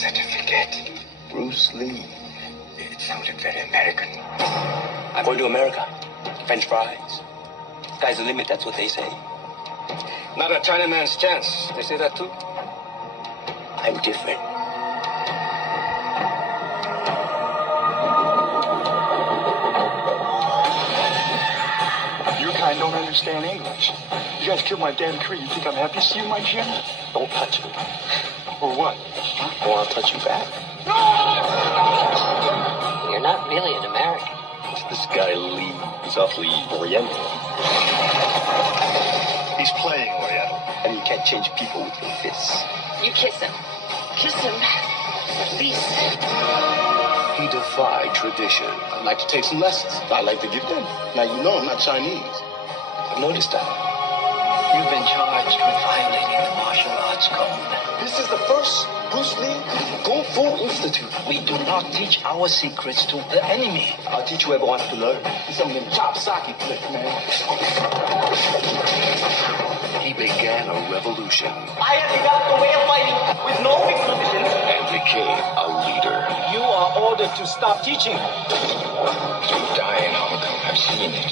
certificate. Bruce Lee. It sounded very American. I'm going to America. French fries. Sky's the limit, that's what they say. Not a Chinaman's chance. They say that too. I'm different. You kind don't understand English. You guys killed my daddy Cree. You think I'm happy to see you, my Jim? Don't touch me. Or what? Huh? Or I'll touch you back. You're not really an American. What's this guy Lee? He's awfully oriental. He's playing Oriental. And you can't change people with your fists. You kiss him. Kiss him. Please. He defied tradition. I'd like to take some lessons. I'd like to give them. Now, you know I'm not Chinese. I've noticed that. You've been charged with violating the martial arts code. This is the first Bruce Lee Kung Fu Institute. We do not teach our secrets to the enemy. I'll teach whoever wants to learn. It's some of them chop socket flips, man. He began a revolution. I have developed a way of fighting with no fixed positions. And became a leader. You are ordered to stop teaching. You die in Hong Kong. I've seen it.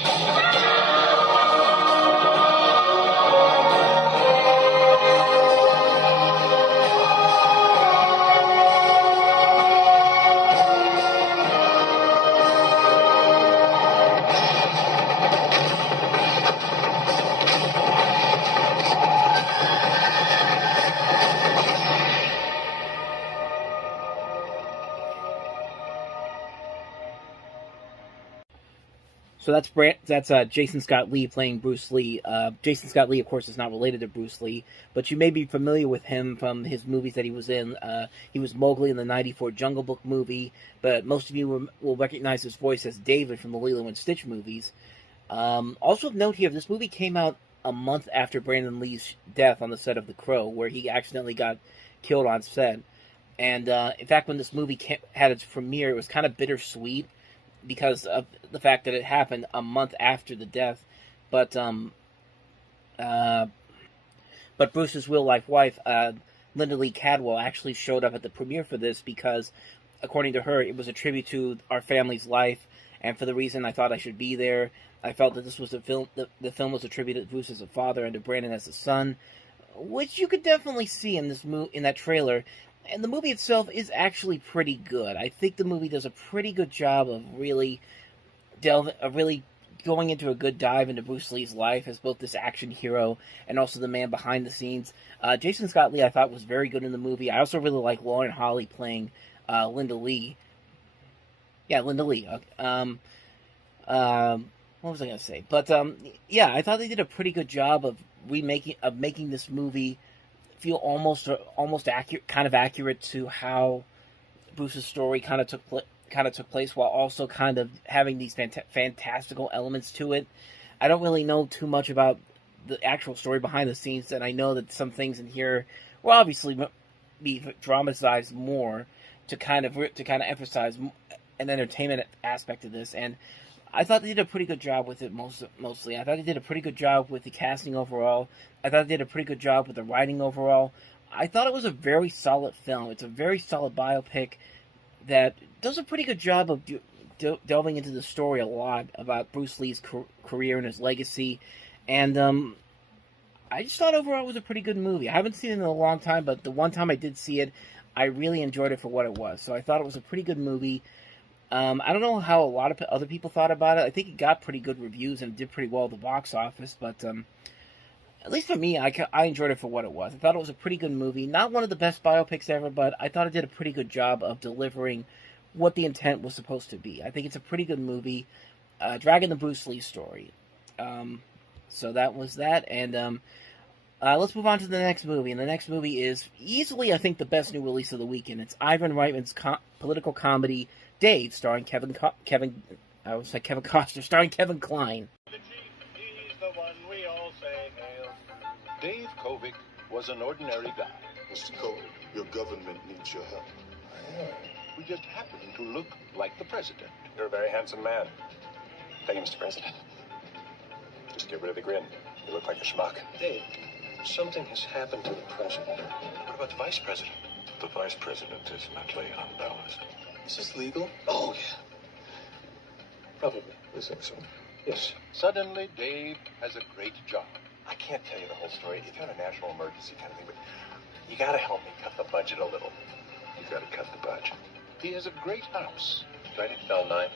So that's Jason Scott Lee playing Bruce Lee. Jason Scott Lee, of course, is not related to Bruce Lee, but you may be familiar with him from his movies that he was in. He was Mowgli in the '94 Jungle Book movie, but most of you will recognize his voice as David from the Lilo and Stitch movies. Also of note here, this movie came out a month after Brandon Lee's death on the set of The Crow, where he accidentally got killed on set. And in fact, when this movie had its premiere, it was kind of bittersweet, because of the fact that it happened a month after the death, but Bruce's real-life wife, Linda Lee Cadwell, actually showed up at the premiere for this because, according to her, it was a tribute to our family's life, and for the reason I thought I should be there. I felt that this was a film. The film was a tribute to Bruce as a father and to Brandon as a son, which you could definitely see in that trailer. And the movie itself is actually pretty good. I think the movie does a pretty good job of really going into a good dive into Bruce Lee's life as both this action hero and also the man behind the scenes. Jason Scott Lee, I thought, was very good in the movie. I also really like Lauren Holly playing Linda Lee. Yeah, Linda Lee. What was I going to say? But yeah, I thought they did a pretty good job of making this movie feel almost accurate to how Bruce's story kind of took place, while also kind of having these fantastical elements to it. I don't really know too much about the actual story behind the scenes, and I know that some things in here will obviously be dramatized more to kind of emphasize an entertainment aspect of this. And I thought they did a pretty good job with it mostly. I thought they did a pretty good job with the casting overall. I thought they did a pretty good job with the writing overall. I thought it was a very solid film. It's a very solid biopic that does a pretty good job of delving into the story a lot about Bruce Lee's career and his legacy. And I just thought overall it was a pretty good movie. I haven't seen it in a long time, but the one time I did see it, I really enjoyed it for what it was. So I thought it was a pretty good movie. I don't know how a lot of other people thought about it. I think it got pretty good reviews and did pretty well at the box office, but at least for me, I enjoyed it for what it was. I thought it was a pretty good movie. Not one of the best biopics ever, but I thought it did a pretty good job of delivering what the intent was supposed to be. I think it's a pretty good movie, dragging the Bruce Lee story. So that was that, and let's move on to the next movie. And the next movie is easily, I think, the best new release of the weekend. It's Ivan Reitman's political comedy Dave, starring Kevin Costner, starring Kevin Kline. He's the one we all say hail. Dave Kovic was an ordinary guy. Mr. Kovic, your government needs your help. We just happen to look like the president. You're a very handsome man. Thank you, Mr. President. Just get rid of the grin. You look like a schmuck. Dave, something has happened to the president. What about the vice president? The vice president is mentally unbalanced. Is this legal? Oh, yeah. Probably. I think so. Yes. Suddenly, Dave has a great job. I can't tell you the whole story. It's not a national emergency kind of thing, but you gotta help me cut the budget a little. You gotta cut the budget. He has a great house. Ready to tell 9?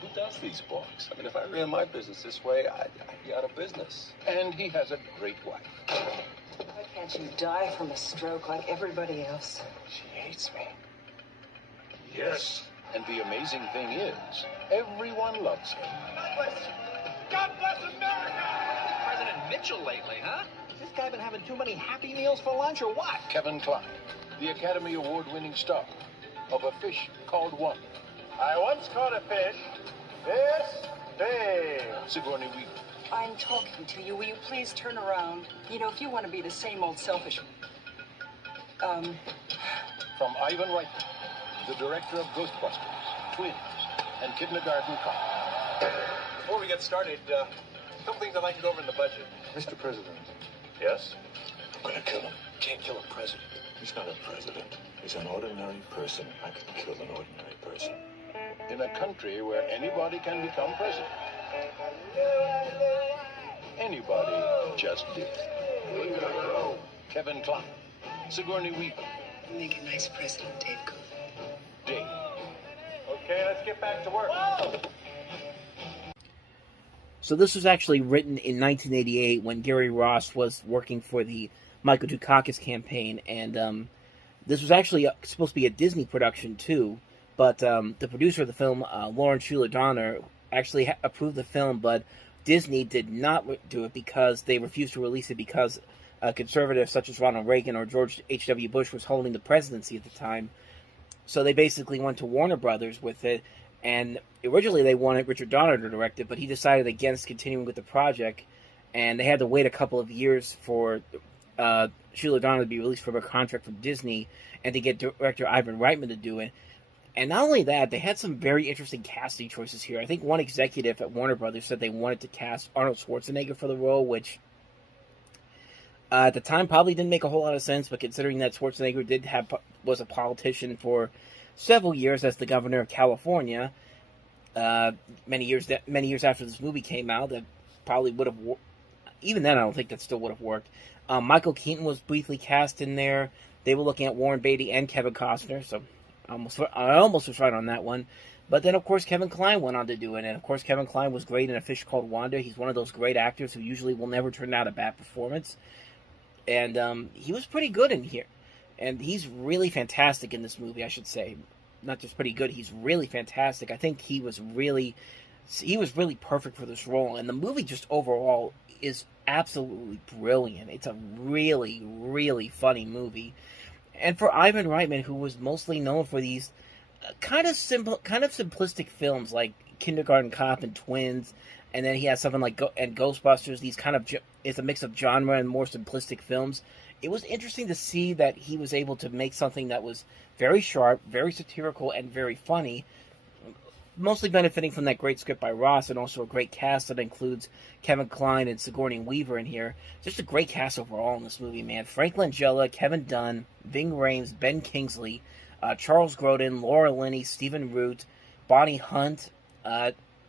Who does these books? I mean, if I ran my business this way, I'd be out of business. And he has a great wife. Why can't you die from a stroke like everybody else? She hates me. Yes. And the amazing thing is, everyone loves him. God bless America! President Mitchell lately, huh? Has this guy been having too many Happy Meals for lunch or what? Kevin Kline, the Academy Award-winning star of A Fish Called Wanda. I once caught a fish this big. Sigourney Weaver. I'm talking to you. Will you please turn around? You know, if you want to be the same old selfish... From Ivan Reitman, the director of Ghostbusters, Twins, and Kindergarten Cop. Before we get started, some things I'd like to go over in the budget. Mr. President, Yes? I'm gonna kill him. Can't kill a president. He's not a president. He's an ordinary person. I can kill an ordinary person. In a country where anybody can become president. Anybody just did. Kevin Kline, Sigourney Weaver, Make a nice president, Dave Cook. Dave. Okay, let's get back to work. So this was actually written in 1988 when Gary Ross was working for the Michael Dukakis campaign, and this was actually supposed to be a Disney production too, but the producer of the film, Lauren Schuler Donner, actually approved the film, but Disney did not do it because they refused to release it because conservatives such as Ronald Reagan or George H.W. Bush was holding the presidency at the time. So they basically went to Warner Brothers with it, and originally they wanted Richard Donner to direct it, but he decided against continuing with the project, and they had to wait a couple of years for Schuler Donner to be released from a contract from Disney and to get director Ivan Reitman to do it. And not only that, they had some very interesting casting choices here. I think one executive at Warner Brothers said they wanted to cast Arnold Schwarzenegger for the role, which at the time probably didn't make a whole lot of sense, but considering that Schwarzenegger was a politician for several years as the governor of California, many years after this movie came out, that probably would have. Even then, I don't think that still would have worked. Michael Keaton was briefly cast in there. They were looking at Warren Beatty and Kevin Costner, so I almost was right on that one. But then, of course, Kevin Kline went on to do it, and of course, Kevin Kline was great in A Fish Called Wanda. He's one of those great actors who usually will never turn out a bad performance, and he was pretty good in here. And he's really fantastic in this movie, I should say. Not just pretty good, he's really fantastic. I think he was really perfect for this role. And the movie just overall is absolutely brilliant. It's a really, really funny movie. And for Ivan Reitman, who was mostly known for these kind of simplistic films like Kindergarten Cop and Twins, and then he has something like Ghostbusters, these kind of, it's a mix of genre and more simplistic films. It was interesting to see that he was able to make something that was very sharp, very satirical, and very funny, mostly benefiting from that great script by Ross and also a great cast that includes Kevin Kline and Sigourney Weaver in here. Just a great cast overall in this movie, man. Frank Langella, Kevin Dunn, Ving Rhames, Ben Kingsley, Charles Grodin, Laura Linney, Stephen Root, Bonnie Hunt,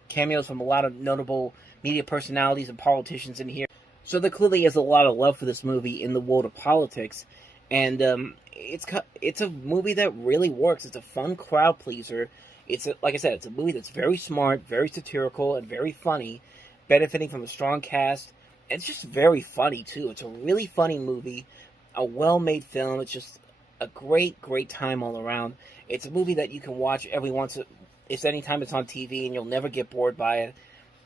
cameos from a lot of notable media personalities and politicians in here. So there clearly is a lot of love for this movie in the world of politics, and it's a movie that really works. It's a fun crowd pleaser. Like I said, it's a movie that's very smart, very satirical, and very funny, benefiting from a strong cast. And it's just very funny too. It's a really funny movie, a well-made film. It's just a great, great time all around. It's a movie that you can watch anytime it's on TV, and you'll never get bored by it.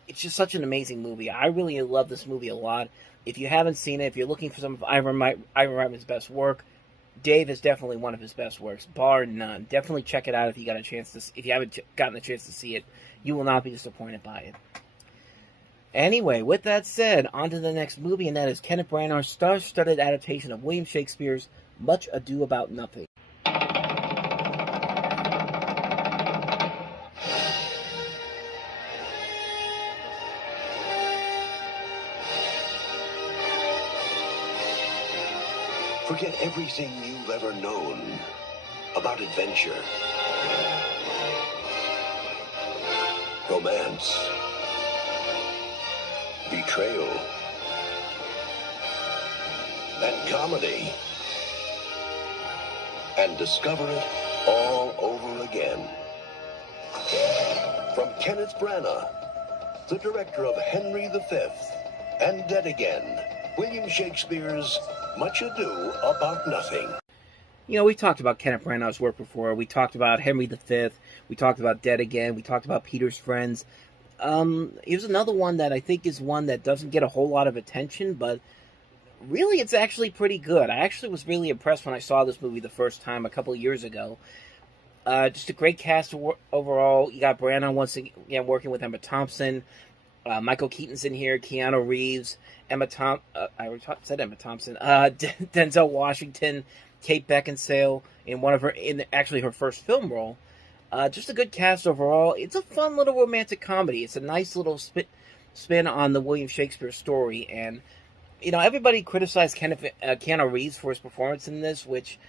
It's just such an amazing movie. I really love this movie a lot. If you haven't seen it, if you're looking for some of Ivan Reitman's best work, Dave is definitely one of his best works, bar none. Definitely check it out if you haven't gotten a chance to see it. You will not be disappointed by it. Anyway, with that said, on to the next movie, and that is Kenneth Branagh's star-studded adaptation of William Shakespeare's Much Ado About Nothing. Forget everything you've ever known. about adventure, romance, betrayal, and comedy. And discover it all over again. From Kenneth Branagh, the director of Henry V and Dead Again, William Shakespeare's Much Ado About Nothing. You know, we talked about Kenneth Branagh's work before. We talked about Henry V. We talked about Dead Again. We talked about Peter's Friends. Here's another one that I think is one that doesn't get a whole lot of attention, but really it's actually pretty good. I actually was really impressed when I saw this movie the first time a couple of years ago. Just a great cast overall. You got Branagh once again working with Emma Thompson. Michael Keaton's in here. Keanu Reeves. I already said Emma Thompson. Denzel Washington. Kate Beckinsale in actually her first film role. Just a good cast overall. It's a fun little romantic comedy. It's a nice little spin on the William Shakespeare story. And, you know, everybody criticized Keanu Reeves for his performance in this, which,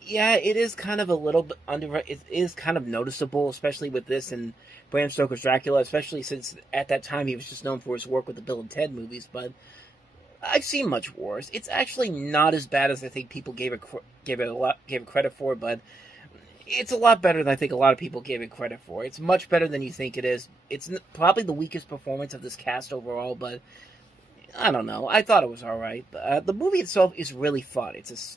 yeah, it is kind of a little bit it is kind of noticeable, especially with this and Bram Stoker's Dracula, especially since at that time he was just known for his work with the Bill and Ted movies, but I've seen much worse. It's actually not as bad as I think people gave it credit for, but it's a lot better than I think a lot of people gave it credit for. It's much better than you think it is. It's probably the weakest performance of this cast overall, but I don't know. I thought it was all right. The movie itself is really fun. It's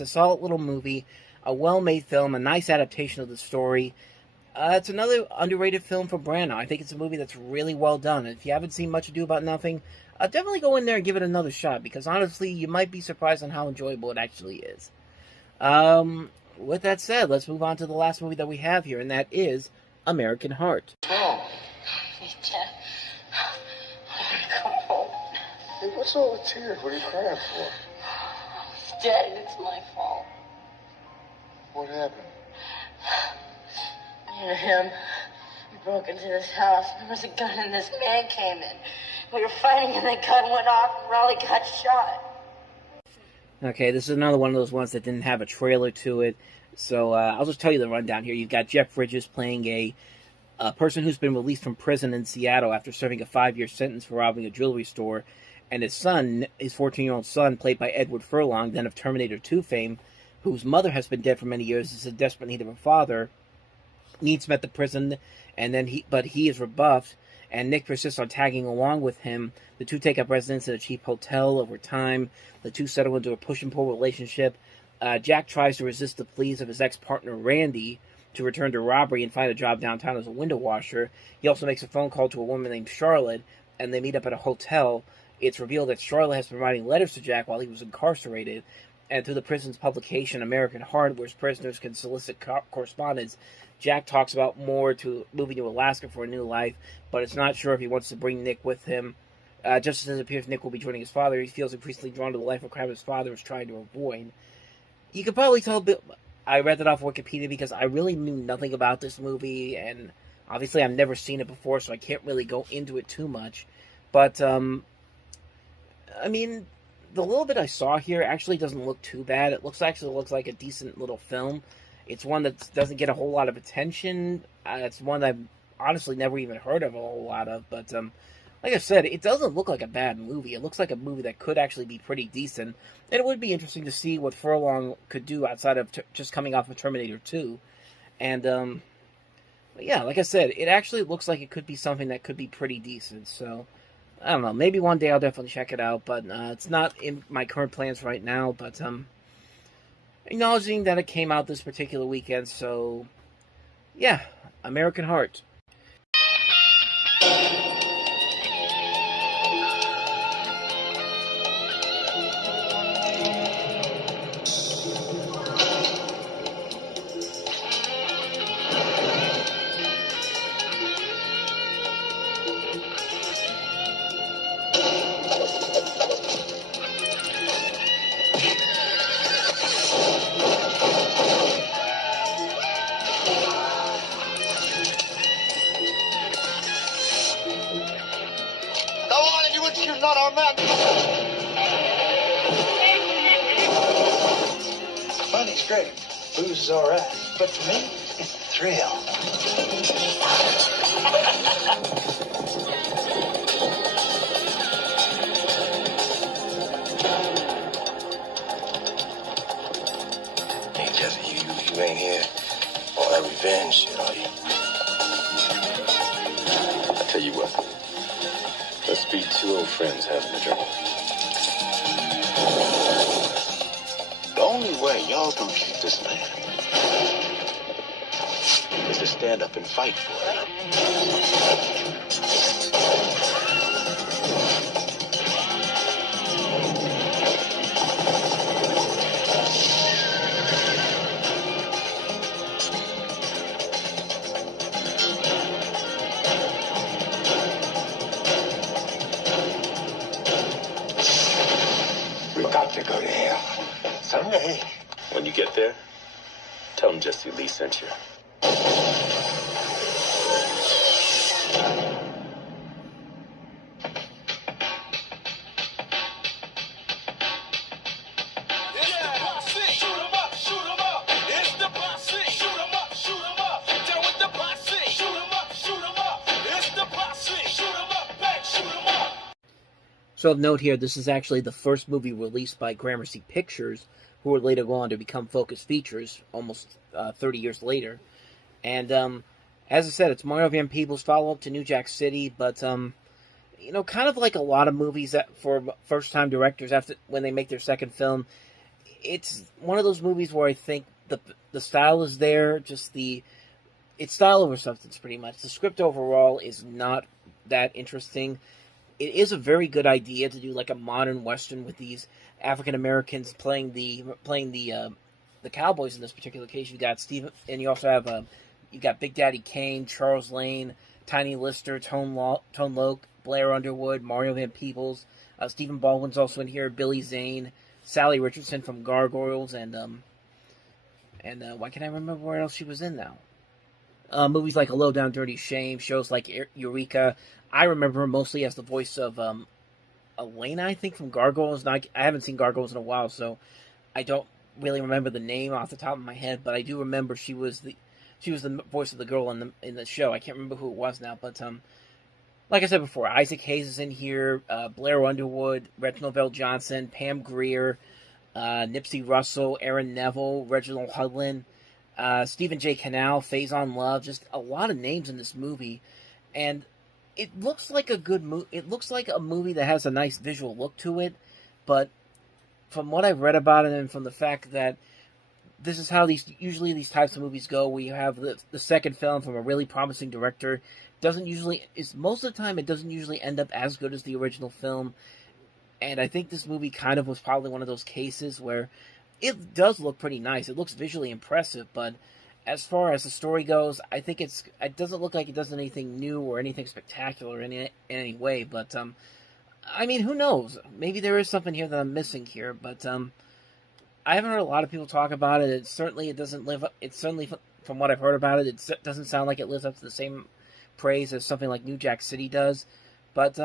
a solid little movie, a well-made film, a nice adaptation of the story. It's another underrated film from Branagh. I think it's a movie that's really well done. And if you haven't seen Much Ado About Nothing, definitely go in there and give it another shot, because honestly, you might be surprised on how enjoyable it actually is. With that said, let's move on to the last movie that we have here, and that is American Heart. Oh. Come home. Hey, what's all the tears? What are you crying for? Dad, it's my fault. What happened? Me and him, we broke into this house. There was a gun and this man came in. We were fighting and the gun went off and Raleigh got shot. Okay, this is another one of those ones that didn't have a trailer to it, so I'll just tell you the rundown here. You've got Jeff Bridges playing a person who's been released from prison in Seattle after serving a 5-year sentence for robbing a jewelry store, and his son, his 14-year-old son, played by Edward Furlong, then of Terminator 2 fame, whose mother has been dead for many years, is in desperate need of a father, needs him at the prison, but he is rebuffed, and Nick persists on tagging along with him. The two take up residence at a cheap hotel. Over time, the two settle into a push-and-pull relationship. Jack tries to resist the pleas of his ex-partner, Randy, to return to robbery and find a job downtown as a window washer. He also makes a phone call to a woman named Charlotte, and they meet up at a hotel. It's revealed that Charlotte has been writing letters to Jack while he was incarcerated, and through the prison's publication, American Heart, where prisoners can solicit correspondence, Jack talks about moving to Alaska for a new life, but it's not sure if he wants to bring Nick with him. Just as it appears Nick will be joining his father, he feels increasingly drawn to the life of crime his father is trying to avoid. You can probably tell I read that off Wikipedia because I really knew nothing about this movie, and obviously I've never seen it before, so I can't really go into it too much. But, I mean, the little bit I saw here actually doesn't look too bad. It looks like a decent little film. It's one that doesn't get a whole lot of attention. It's one that I've honestly never even heard of a whole lot of. But like I said, it doesn't look like a bad movie. It looks like a movie that could actually be pretty decent. And it would be interesting to see what Furlong could do outside of just coming off of Terminator 2. And, yeah, like I said, it actually looks like it could be something that could be pretty decent. So, I don't know. Maybe one day I'll definitely check it out. But it's not in my current plans right now. But, acknowledging that it came out this particular weekend, so yeah, American Heart. Money's great. Booze is all right, but for me, it's the thrill. Hey, Jesse, you ain't here for all that revenge shit, are you? I tell you what. Let's be two old friends having a drink. The only way y'all can beat this man is to stand up and fight for it. We got to go to hell. Someday. When you get there, tell him Jesse Lee sent you. So of note here, this is actually the first movie released by Gramercy Pictures, who would later go on to become Focus Features almost 30 years later. And as I said, it's Mario Van Peebles' follow-up to New Jack City, but you know, kind of like a lot of movies that for first-time directors after when they make their second film, it's one of those movies where I think the style is there, just it's style over substance pretty much. The script overall is not that interesting. It is a very good idea to do like a modern western with these African Americans playing the cowboys in this particular case. You got Steve, and you also have you got Big Daddy Kane, Charles Lane, Tiny Lister, Tone Loc, Blair Underwood, Mario Van Peebles, Stephen Baldwin's also in here, Billy Zane, Sally Richardson from Gargoyles, and why can't I remember where else she was in now? Movies like A Low Down Dirty Shame, shows like Eureka. I remember her mostly as the voice of Elena, I think, from Gargoyles. Now, I haven't seen Gargoyles in a while, so I don't really remember the name off the top of my head, but I do remember she was the voice of the girl in the show. I can't remember who it was now, but like I said before, Isaac Hayes is in here, Blair Underwood, Reginald Bell Johnson, Pam Grier, Nipsey Russell, Aaron Neville, Reginald Hudlin, Stephen J. Cannell, Faison Love, just a lot of names in this movie, and it looks like a good movie. It looks like a movie that has a nice visual look to it, but from what I've read about it and from the fact that this is how usually these types of movies go, where you have the second film from a really promising director, most of the time it doesn't usually end up as good as the original film, and I think this movie kind of was probably one of those cases where it does look pretty nice. It looks visually impressive, but as far as the story goes, I think it doesn't look like it does anything new or anything spectacular in any way. But I mean, who knows? Maybe there is something here that I'm missing here. But I haven't heard a lot of people talk about it. It certainly from what I've heard about it, it doesn't sound like it lives up to the same praise as something like New Jack City does. But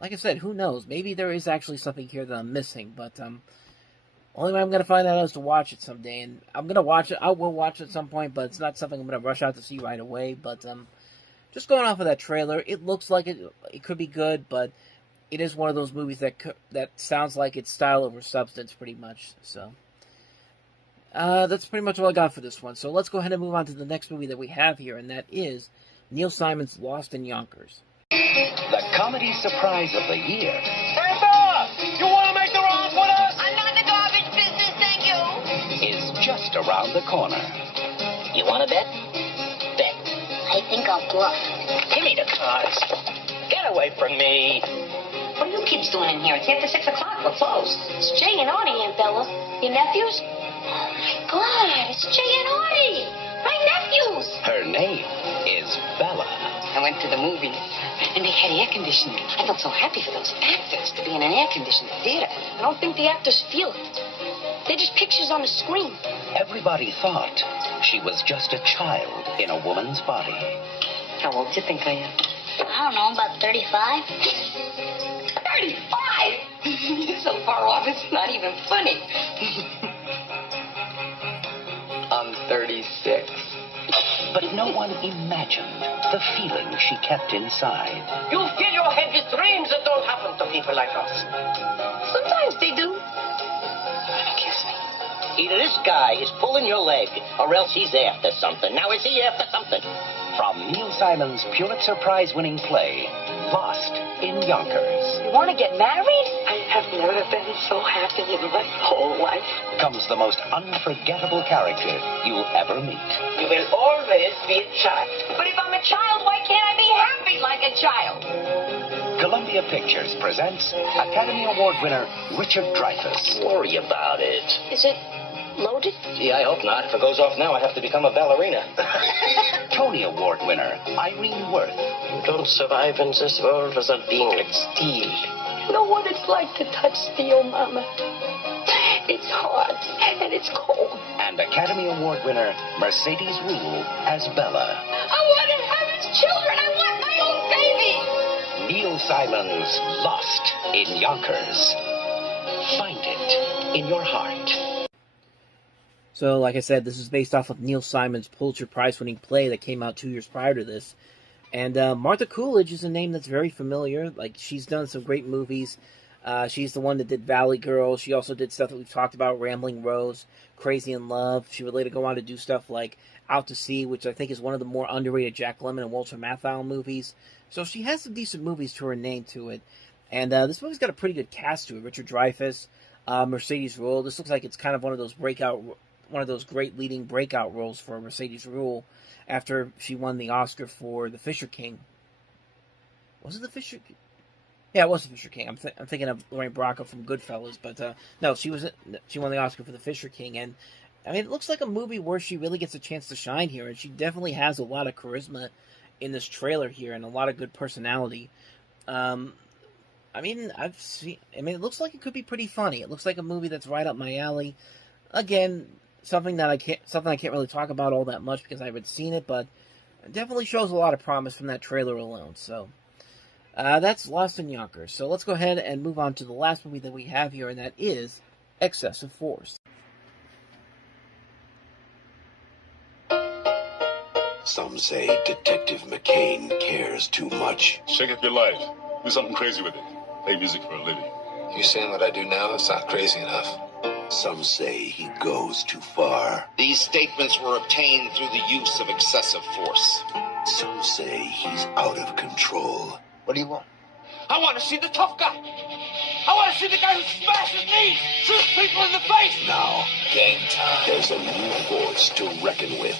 like I said, who knows? Maybe there is actually something here that I'm missing. But only way I'm going to find out is to watch it someday, and I'm going to watch it. I will watch it at some point, but it's not something I'm going to rush out to see right away. But just going off of that trailer, it looks like it could be good, but it is one of those movies that sounds like it's style over substance, pretty much. So that's pretty much all I got for this one. So let's go ahead and move on to the next movie that we have here, and that is Neil Simon's Lost in Yonkers. The comedy surprise of the year. Hey, Bella! You want to make the rounds with us? I'm not in the garbage business, thank you. Is just around the corner. You want to bet? Bet. I think I'll bluff. Give me the cards. Get away from me. What are you kids doing in here? It's after 6 o'clock. We're closed. It's Jay and Artie, Aunt Bella. Your nephews? Oh, my God. It's Jay and Artie. My nephews. Her name is Bella. I went to the movies, and they had air conditioning. I felt so happy for those actors to be in an air-conditioned theater. I don't think the actors feel it. They're just pictures on the screen. Everybody thought she was just a child in a woman's body. How old do you think I am? I don't know, about 35. 35? You're so far off, it's not even funny. On no one imagined the feeling she kept inside. You fill your head with dreams that don't happen to people like us. Sometimes they do. Kiss me. Either this guy is pulling your leg, or else he's after something. Now, is he after something? From Neil Simon's Pulitzer Prize-winning play, Lost in Yonkers, You want to get married? I have never been so happy in my whole life. comes the most unforgettable character you'll ever meet. You will always be a child. But if I'm a child, why can't I be happy like a child? Columbia Pictures presents Academy Award winner Richard Dreyfuss. Don't worry about it. Is it loaded? Gee, I hope not. If it goes off now, I'd have to become a ballerina. Tony Award winner Irene Worth. You don't survive in this world as a being like steel. You know what it's like to touch steel, Mama? It's hot and it's cold. And Academy Award winner Mercedes Ruehl as Bella. I want to have his children. I want my own baby. Neil Simon's Lost in Yonkers. Find it in your heart. So, like I said, this is based off of Neil Simon's Pulitzer Prize-winning play that came out 2 years prior to this. And Martha Coolidge is a name that's very familiar. Like, she's done some great movies. She's the one that did Valley Girl. She also did stuff that we've talked about, Rambling Rose, Crazy in Love. She would later go on to do stuff like Out to Sea, which I think is one of the more underrated Jack Lemmon and Walter Matthau movies. So she has some decent movies to her name to it. And this movie's got a pretty good cast to it. Richard Dreyfuss, Mercedes Ruehl. This looks like it's kind of one of those great leading breakout roles for Mercedes Ruehl after she won the Oscar for The Fisher King. Was it The Fisher King? Yeah, it was The Fisher King. I'm thinking of Lorraine Bracco from Goodfellas, but no, she won the Oscar for The Fisher King, and I mean, it looks like a movie where she really gets a chance to shine here, and she definitely has a lot of charisma in this trailer here, and a lot of good personality. I mean, it looks like it could be pretty funny. It looks like a movie that's right up my alley. Again, something I can't really talk about all that much because I haven't seen it, but it definitely shows a lot of promise from that trailer alone. So that's Lost in Yonkers. So let's go ahead and move on to the last movie that we have here, and that is Excessive Force. Some say Detective McCain cares too much. Shake up your life. Do something crazy with it. Play music for a living. You saying what I do now? It's not crazy enough. Some say he goes too far. These statements were obtained through the use of excessive force. Some say he's out of control. What do you want? I want to see the tough guy. I want to see the guy who smashes knees, shoots people in the face. Now, Game time. there's a new force to reckon with.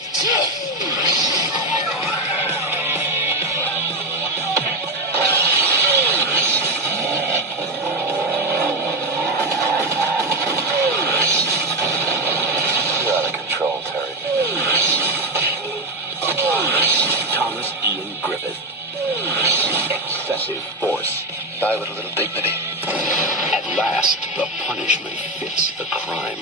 You're out of control, Terry. Thomas Ian Griffith. Excessive Force. Die with a little dignity. At last, the punishment fits the crime.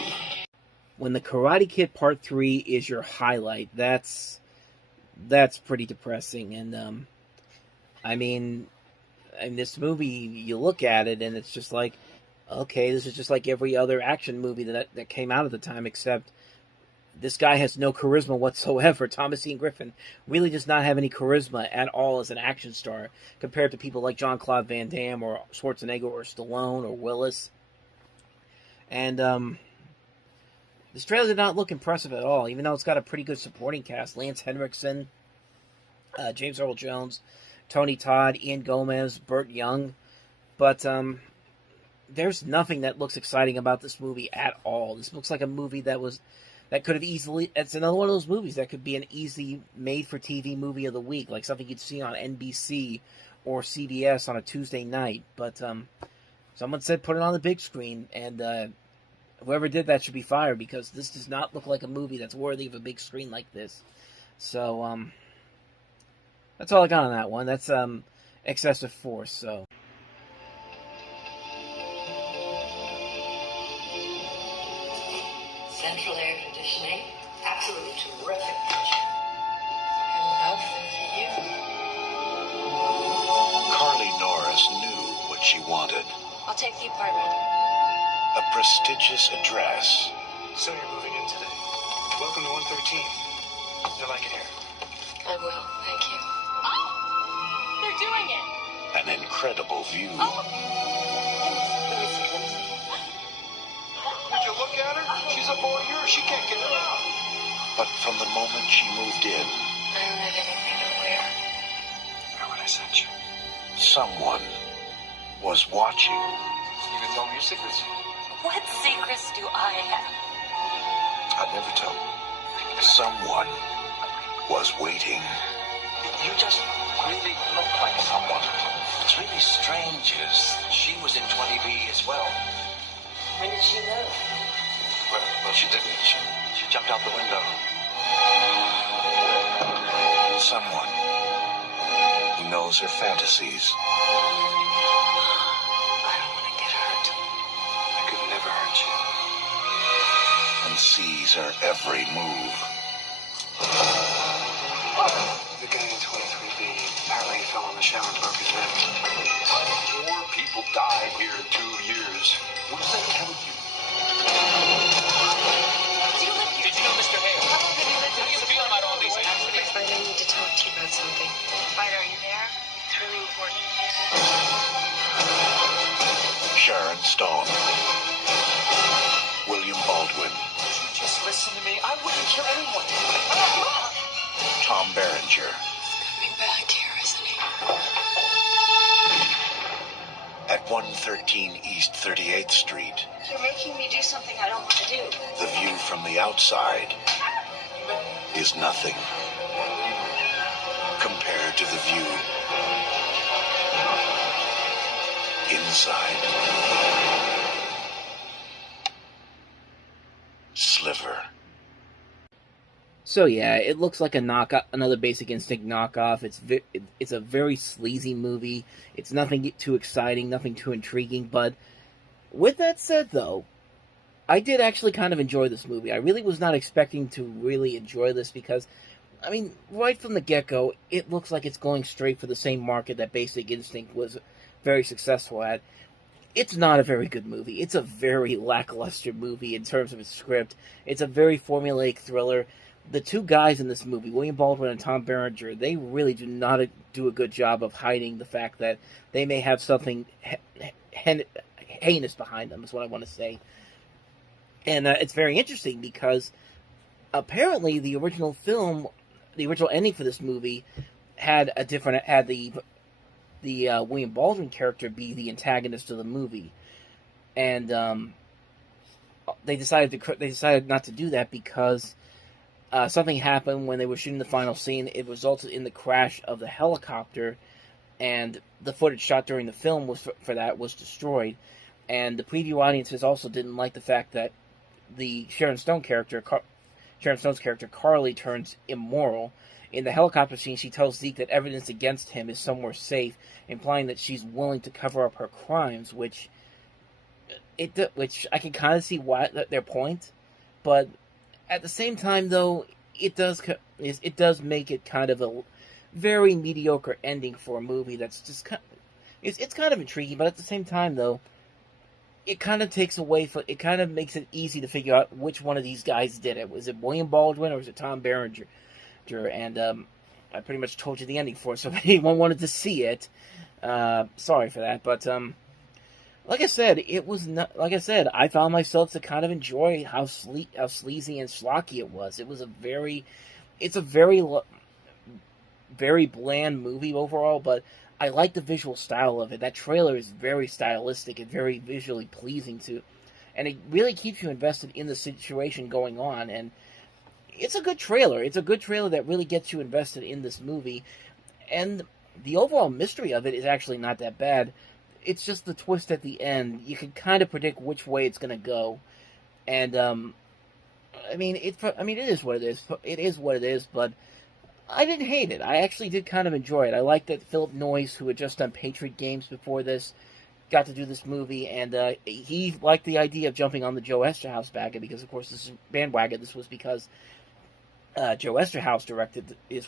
When The Karate Kid Part 3 is your highlight, that's pretty depressing. And I mean, in this movie, you look at it and it's just like, okay, this is just like every other action movie that came out at the time, except this guy has no charisma whatsoever. Thomas Ian Griffith really does not have any charisma at all as an action star compared to people like Jean-Claude Van Damme or Schwarzenegger or Stallone or Willis. And this trailer did not look impressive at all, even though it's got a pretty good supporting cast. Lance Henriksen, James Earl Jones, Tony Todd, Ian Gomez, Burt Young. But there's nothing that looks exciting about this movie at all. This looks like a movie that could have easily... It's another one of those movies that could be an easy made-for-TV movie of the week, like something you'd see on NBC or CBS on a Tuesday night. But someone said put it on the big screen, and whoever did that should be fired, because this does not look like a movie that's worthy of a big screen like this. So, that's all I got on that one. That's Excessive Force, so... Central air conditioning. Absolutely terrific. And outfit for you. Carly Norris knew what she wanted. I'll take the apartment. A prestigious address. So you're moving in today. Welcome to 113. I like it here. I will, thank you. Oh! They're doing it! An incredible view. Oh. Let me see. Would you look at her? She's a voyeur. She can't get it out. But from the moment she moved in, I don't have anything to wear. Remember what I sent you? someone was watching. You can tell me your secrets. What secrets do I have? I'd never tell. Someone was waiting. You just really look like someone. It's really strange as she was in 20B as well. When did she move? Well, she didn't. She jumped out the window. Someone who knows her fantasies. I don't want to get hurt. I could never hurt you. And sees her every move. The guy in 23B, apparently he fell in the shower and broke his neck. 4 people died here in 2 years. What does that tell you? Did you know Mr. Hale? How long have you lived here? How do you feel about all these accidents? I need to talk to you about something. Spider, are you there? It's really important. Sharon Stone. William Baldwin. Just listen to me. I wouldn't kill anyone. Tom Berenger. Coming back here, isn't he? At 113 East 38th Street, You're making me do something I don't want to do. the view from the outside is nothing compared to the view inside. Sliver. So yeah, it looks like a knockoff, another Basic Instinct knockoff. It's a very sleazy movie. It's nothing too exciting, nothing too intriguing. But with that said, though, I did actually kind of enjoy this movie. I really was not expecting to really enjoy this because, I mean, right from the get-go, it looks like it's going straight for the same market that Basic Instinct was very successful at. It's not a very good movie. It's a very lackluster movie in terms of its script. It's a very formulaic thriller. The two guys in this movie, William Baldwin and Tom Berenger, they really do not do a good job of hiding the fact that they may have something heinous behind them, is what I want to say. And it's very interesting because apparently the original ending for this movie had the William Baldwin character be the antagonist of the movie, and they decided not to do that because something happened when they were shooting the final scene. It resulted in the crash of the helicopter, and the footage shot during the film was destroyed. And the preview audiences also didn't like the fact that the Sharon Stone's character Carly turns immoral. In the helicopter scene, she tells Zeke that evidence against him is somewhere safe, implying that she's willing to cover up her crimes, which I can kind of see their point, but at the same time, though, it does make it kind of a very mediocre ending for a movie that's just it's kind of intriguing, but at the same time, though, it kind of makes it easy to figure out which one of these guys did it. Was it William Baldwin or was it Tom Berenger? And I pretty much told you the ending for it, so if anyone wanted to see it, sorry for that. But like I said, I found myself to kind of enjoy how sleazy and schlocky it was. It's a very bland movie overall, but I like the visual style of it. That trailer is very stylistic and very visually pleasing too, and it really keeps you invested in the situation going on. And it's a good trailer. It's a good trailer that really gets you invested in this movie, and the overall mystery of it is actually not that bad. It's just the twist at the end. You can kind of predict which way it's going to go, and it is what it is. It is what it is, but I didn't hate it. I actually did kind of enjoy it. I liked that Philip Noyce, who had just done Patriot Games before this, got to do this movie, and he liked the idea of jumping on the Joe Esterhaus bandwagon because, of course, this is bandwagon. This was because Joe Esterhaus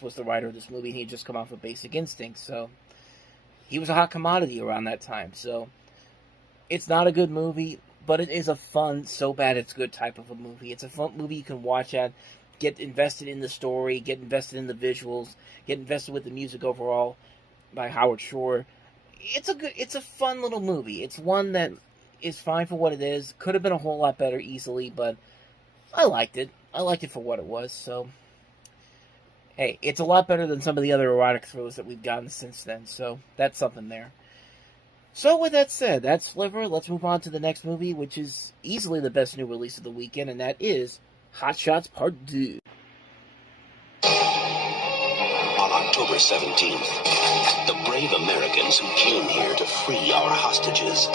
was the writer of this movie, and he had just come off of Basic Instinct, so he was a hot commodity around that time. So it's not a good movie, but it is a fun, so bad it's good type of a movie. It's a fun movie you can watch at get invested in the story, get invested in the visuals, get invested with the music overall by Howard Shore. It's a fun little movie. It's one that is fine for what it is. Could have been a whole lot better easily, but I liked it. I liked it for what it was, so hey, it's a lot better than some of the other erotic thrillers that we've gotten since then, so that's something there. So with that said, that's Sliver. Let's move on to the next movie, which is easily the best new release of the weekend, and that is Hot Shots Part 2. On October 17th, the brave Americans who came here to free our hostages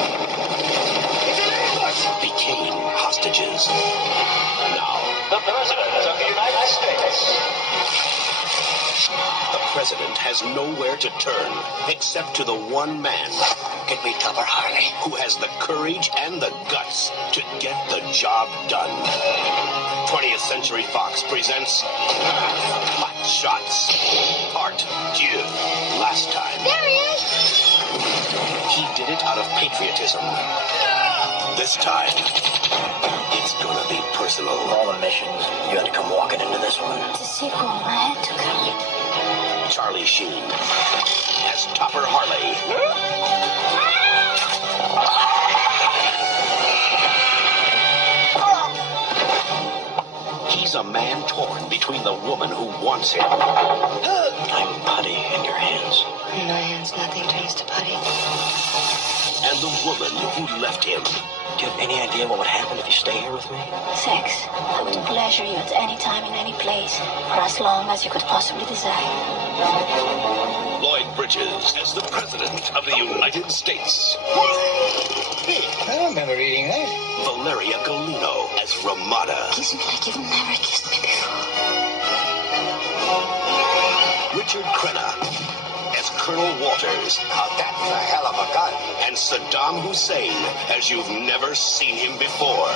became hostages. Now, The President of the United States. the President has nowhere to turn except to the one man, Get me Tupper Harley. who has the courage and the guts to get the job done. 20th Century Fox presents Hot Shots Part 2. Last time, There he is! he did it out of patriotism. This time, it's gonna be personal. All the missions, you had to come walking into this one. It's a sequel. I had to come. Charlie Sheen as Topper Harley. He's a man torn between the woman who wants him I'm putty in your hands. In our hands, nothing turns to putty. and the woman who left him. Do you have any idea what would happen if you stay here with me? Sex. I would pleasure you at any time in any place, for as long as you could possibly desire. Lloyd Bridges as the President of the United States. I remember reading that. Valeria Golino as Ramada. Kiss me like you've never kissed me before. Richard Crenna as Colonel Walters. Now that's a hell of a gun. And Saddam Hussein as you've never seen him before.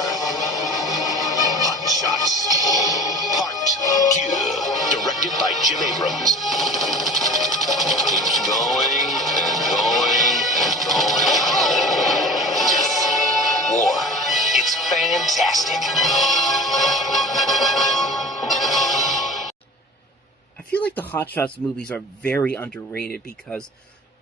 Hot Shots Part 2, directed by Jim Abrams. Keeps going and going and going. Yes. War. It's fantastic. I feel like the Hot Shots movies are very underrated because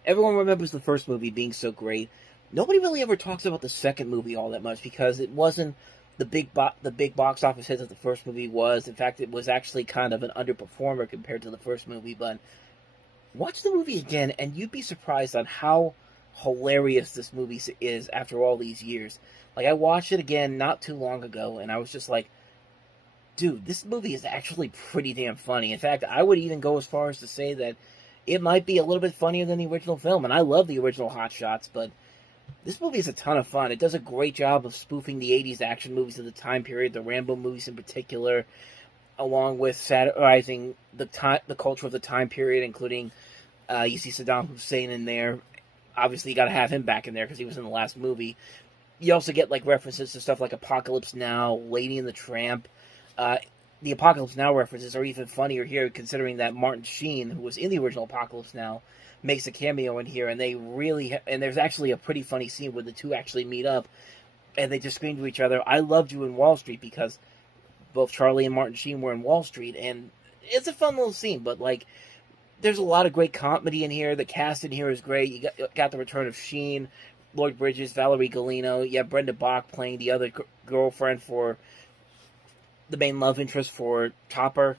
everyone remembers the first movie being so great. Nobody really ever talks about the second movie all that much because it wasn't the big box office hit that the first movie was. In fact, it was actually kind of an underperformer compared to the first movie. But watch the movie again, and you'd be surprised on how hilarious this movie is after all these years. Like, I watched it again not too long ago, and I was just like, dude, this movie is actually pretty damn funny. In fact, I would even go as far as to say that it might be a little bit funnier than the original film. And I love the original Hot Shots, but this movie is a ton of fun. It does a great job of spoofing the 80s action movies of the time period, the Rambo movies in particular, along with satirizing the culture of the time period, including, you see Saddam Hussein in there. Obviously, you got to have him back in there because he was in the last movie. You also get like references to stuff like Apocalypse Now, Lady and the Tramp. The Apocalypse Now references are even funnier here, considering that Martin Sheen, who was in the original Apocalypse Now, makes a cameo in here, and they really and there's actually a pretty funny scene where the two actually meet up, and they just scream to each other, "I loved you in Wall Street," because both Charlie and Martin Sheen were in Wall Street, and it's a fun little scene. But like, there's a lot of great comedy in here. The cast in here is great. You got the return of Sheen, Lloyd Bridges, Valerie Golino. You have Brenda Bach playing the other girlfriend for the main love interest for Topper.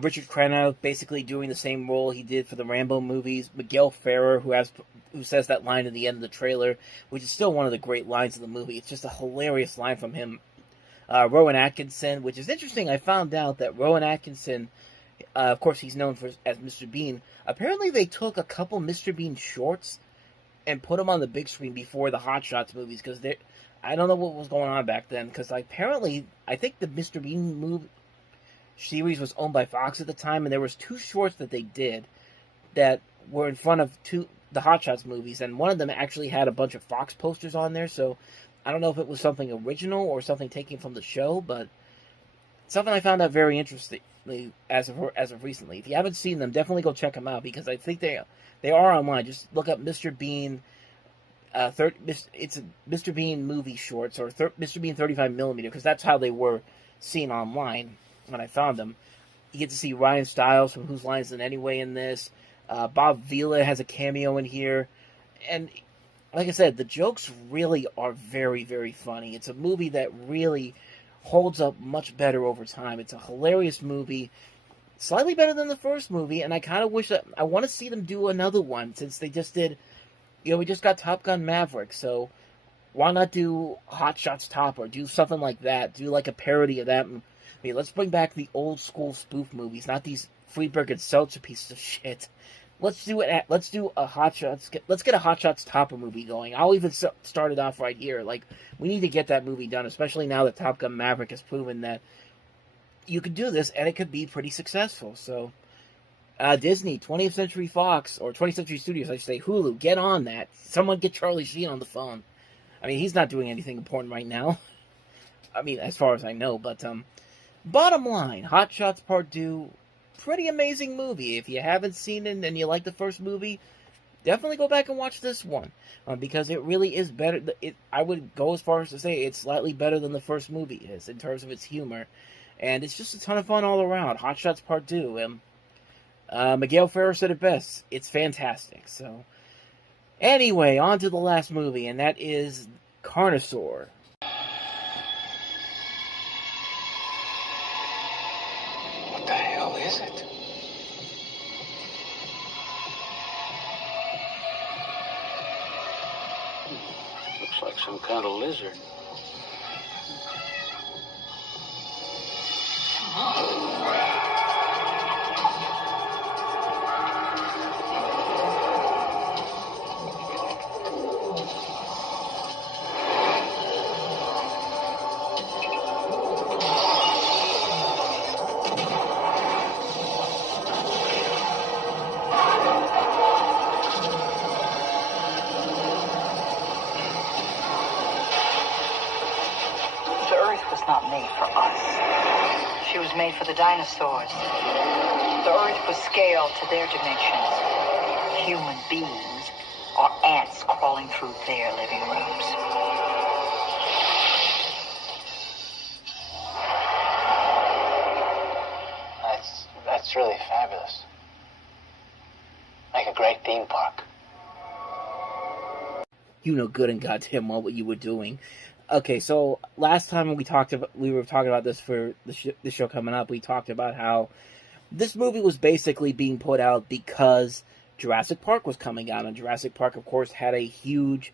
Richard Crenna basically doing the same role he did for the Rambo movies. Miguel Ferrer, who says that line at the end of the trailer, which is still one of the great lines of the movie. It's just a hilarious line from him. Rowan Atkinson, which is interesting. I found out that Rowan Atkinson, of course he's known as Mr. Bean. Apparently they took a couple Mr. Bean shorts and put them on the big screen before the Hot Shots movies, because I don't know what was going on back then, because apparently I think the Mr. Bean movie series was owned by Fox at the time, and there was two shorts that they did that were in front of the Hot Shots movies, and one of them actually had a bunch of Fox posters on there, so I don't know if it was something original or something taken from the show, but something I found out very interesting as of recently. If you haven't seen them, definitely go check them out, because I think they are online. Just look up Mr. Bean. It's a Mr. Bean movie shorts, or Mr. Bean 35mm, because that's how they were seen online. when I found them. You get to see Ryan Stiles from Whose Line Is It Anyway in this. Bob Vila has a cameo in here. And like I said, the jokes really are very, very funny. It's a movie that really holds up much better over time. It's a hilarious movie. Slightly better than the first movie. And I kind of wish that... I want to see them do another one, since they just did... we just got Top Gun Maverick, so why not do Hot Shots Top, or do something like that? Do like a parody of that. Let's bring back the old school spoof movies, not these Friedberg and Seltzer pieces of shit. Let's do it. Let's do a Hot Shots. Let's get a Hot Shots Topper movie going. I'll even start it off right here. Like, we need to get that movie done, especially now that Top Gun Maverick has proven that you could do this and it could be pretty successful. So, Disney, 20th Century Fox, or 20th Century Studios, I should say, Hulu, get on that. Someone get Charlie Sheen on the phone. I mean, he's not doing anything important right now. I mean, as far as I know, but bottom line, Hot Shots Part 2, pretty amazing movie. If you haven't seen it and you like the first movie, definitely go back and watch this one, because it really is better. I would go as far as to say it's slightly better than the first movie is in terms of its humor, and it's just a ton of fun all around. Hot Shots Part 2, Miguel Ferrer said it best. It's fantastic. So, anyway, on to the last movie, and that is Carnosaur. What the hell is it? Looks like some kind of lizard. Made for the dinosaurs. The Earth was scaled to their dimensions. Human beings are ants crawling through their living rooms. That's really fabulous. Like a great theme park. You know good and goddamn well what you were doing. Okay, so last time we were talking about this for the show coming up, we talked about how this movie was basically being put out because Jurassic Park was coming out, and Jurassic Park, of course, had a huge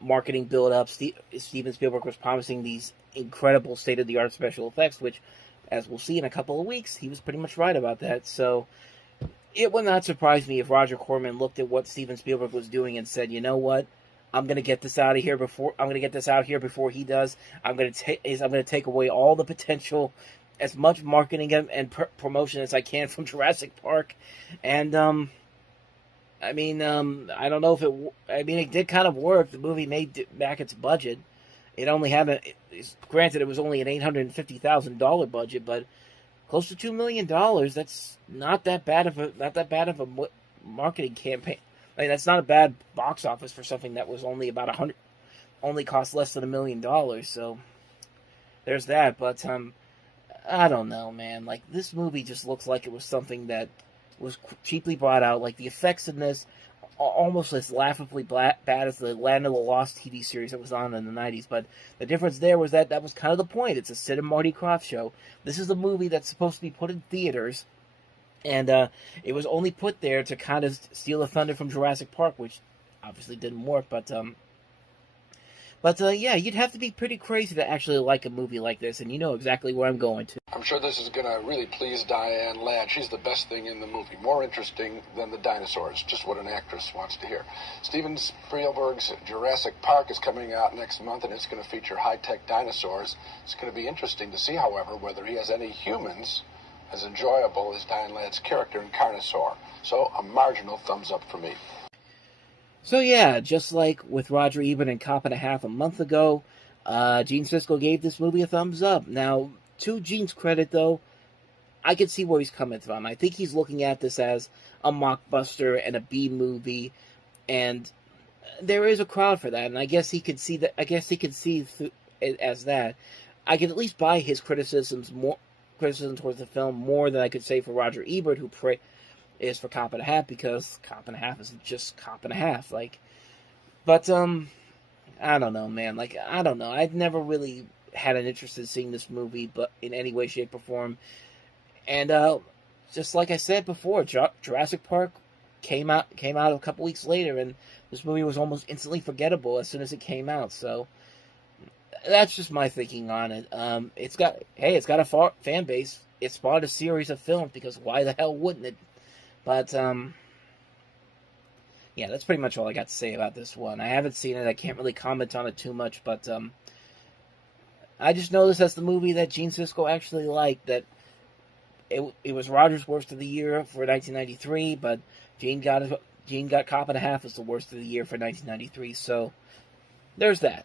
marketing build-up. Steven Spielberg was promising these incredible state-of-the-art special effects, which, as we'll see in a couple of weeks, he was pretty much right about that. So it would not surprise me if Roger Corman looked at what Steven Spielberg was doing and said, you know what? I'm gonna get this out here before he does. I'm gonna take away all the potential, as much marketing and promotion as I can from Jurassic Park, and I don't know if it did kind of work. The movie made back its budget. It only had granted it was only an $850,000 budget, but close to $2 million. That's not that bad of a marketing campaign. I mean, that's not a bad box office for something that was only only cost less than $1 million. So there's that. But I don't know, man. Like, this movie just looks like it was something that was cheaply brought out. Like, the effects in this are almost as laughably bad as the Land of the Lost TV series that was on in the 90s. But the difference there was that was kind of the point. It's a Sid and Marty Krofft show. This is a movie that's supposed to be put in theaters. And it was only put there to kind of steal the thunder from Jurassic Park, which obviously didn't work. But yeah, you'd have to be pretty crazy to actually like a movie like this, and you know exactly where I'm going to. I'm sure this is going to really please Diane Ladd. She's the best thing in the movie, more interesting than the dinosaurs, just what an actress wants to hear. Steven Spielberg's Jurassic Park is coming out next month, and it's going to feature high-tech dinosaurs. It's going to be interesting to see, however, whether he has any humans as enjoyable as Diane Ladd's character in Carnosaur. So, a marginal thumbs up for me. So yeah, just like with Roger Ebert and Cop and a Half a month ago, Gene Siskel gave this movie a thumbs up. Now, to Gene's credit, though, I can see where he's coming from. I think he's looking at this as a mockbuster and a B-movie, and there is a crowd for that, and I guess he could see that. I guess he could see it as that. I can at least buy his criticisms more criticism towards the film more than I could say for Roger Ebert, who is for Cop and a Half, because Cop and a Half is just Cop and a Half. Like, but I don't know, man. Like, I don't know. I've never really had an interest in seeing this movie, but in any way, shape, or form. And just like I said before, Jurassic Park came out a couple weeks later, and this movie was almost instantly forgettable as soon as it came out. So that's just my thinking on it. It's got a fan base. It spawned a series of films, because why the hell wouldn't it? But yeah, that's pretty much all I got to say about this one. I haven't seen it. I can't really comment on it too much, but I just know this as the movie that Gene Siskel actually liked. That it was Roger's worst of the year for 1993, but Gene got Cop and a Half as the worst of the year for 1993. So there's that.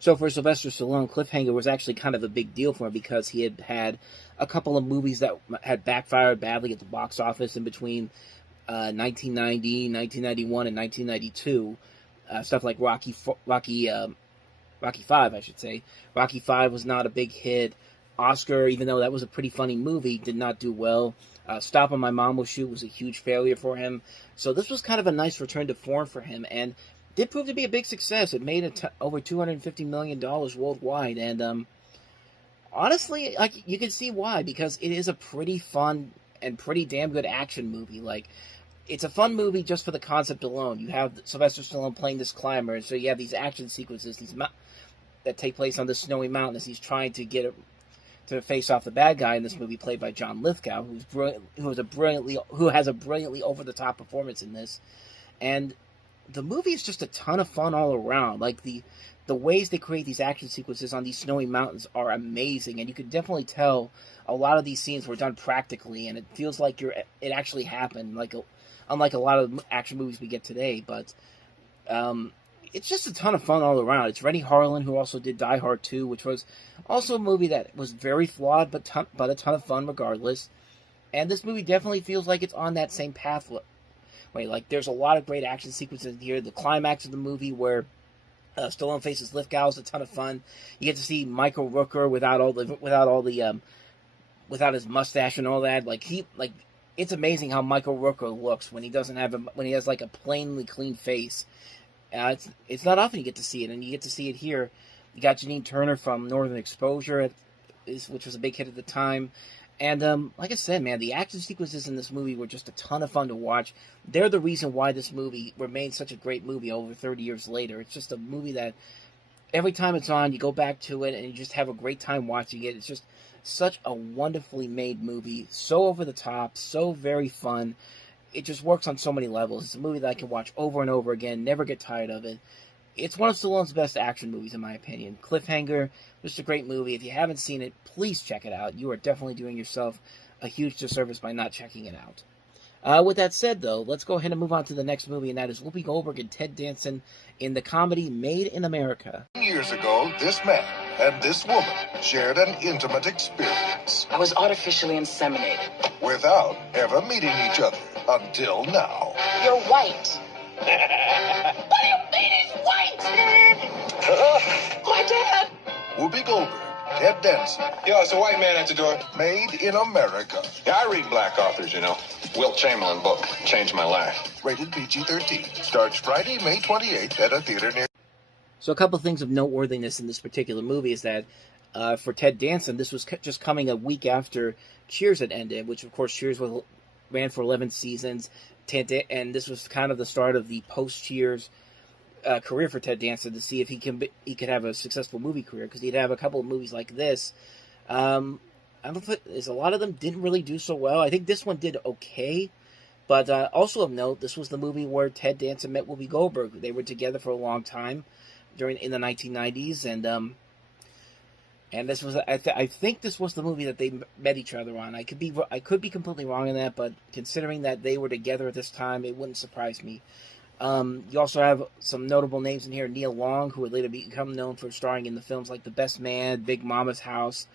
So for Sylvester Stallone, Cliffhanger was actually kind of a big deal for him, because he had a couple of movies that had backfired badly at the box office in between 1990, 1991, and 1992. Stuff like Rocky 5, I should say. Rocky 5 was not a big hit. Oscar, even though that was a pretty funny movie, did not do well. Stop on My Mom Will Shoot was a huge failure for him. So this was kind of a nice return to form for him, and did prove to be a big success. It made over $250 million worldwide, and honestly, like, you can see why, because it is a pretty fun and pretty damn good action movie. Like, it's a fun movie just for the concept alone. You have Sylvester Stallone playing this climber, and so you have these action sequences that take place on the snowy mountain as he's trying to face off the bad guy in this movie, played by John Lithgow, who has a brilliantly over the top performance in this, and the movie is just a ton of fun all around. Like, the ways they create these action sequences on these snowy mountains are amazing, and you can definitely tell a lot of these scenes were done practically, and it feels like it actually happened, unlike a lot of action movies we get today. But it's just a ton of fun all around. It's Rennie Harlan, who also did Die Hard 2, which was also a movie that was very flawed, but a ton of fun regardless. And this movie definitely feels like it's on that same pathway. Like, there's a lot of great action sequences here. The climax of the movie where Stallone faces Lithgow is a ton of fun. You get to see Michael Rooker without his mustache and all that. It's amazing how Michael Rooker looks when he has like a plainly clean face. It's not often you get to see it, and you get to see it here. You got Janine Turner from Northern Exposure, which was a big hit at the time. And like I said, man, the action sequences in this movie were just a ton of fun to watch. They're the reason why this movie remains such a great movie over 30 years later. It's just a movie that every time it's on, you go back to it and you just have a great time watching it. It's just such a wonderfully made movie. So over the top, so very fun. it just works on so many levels. It's a movie that I can watch over and over again, never get tired of it. It's one of Stallone's best action movies, in my opinion. Cliffhanger, just a great movie. If you haven't seen it, please check it out. You are definitely doing yourself a huge disservice by not checking it out. With that said, though, let's go ahead and move on to the next movie, and that is Whoopi Goldberg and Ted Danson in the comedy Made in America. Years ago, this man and this woman shared an intimate experience. I was artificially inseminated. Without ever meeting each other until now. You're white. What do you mean he's white? My dad. Whoopi Goldberg, Ted Danson. Yo, it's a white man at the door. Made in America. Yeah, I read black authors, you know. Wilt Chamberlain book changed my life. Rated PG-13. Starts Friday, May 28th at a theater near... So a couple things of noteworthiness in this particular movie is that for Ted Danson, this was just coming a week after Cheers had ended, which, of course, Cheers ran for 11 seasons, and this was kind of the start of the post-Cheers career for Ted Danson to see if he could have a successful movie career, because he'd have a couple of movies like this. I don't think a lot of them didn't really do so well. I think this one did okay, but also of note, this was the movie where Ted Danson met Whoopi Goldberg. They were together for a long time in the 1990s, and this was I think this was the movie that they met each other on. I could be completely wrong in that, but considering that they were together at this time, it wouldn't surprise me. You also have some notable names in here. Neil Long, who would later become known for starring in the films like The Best Man, Big Mama's House.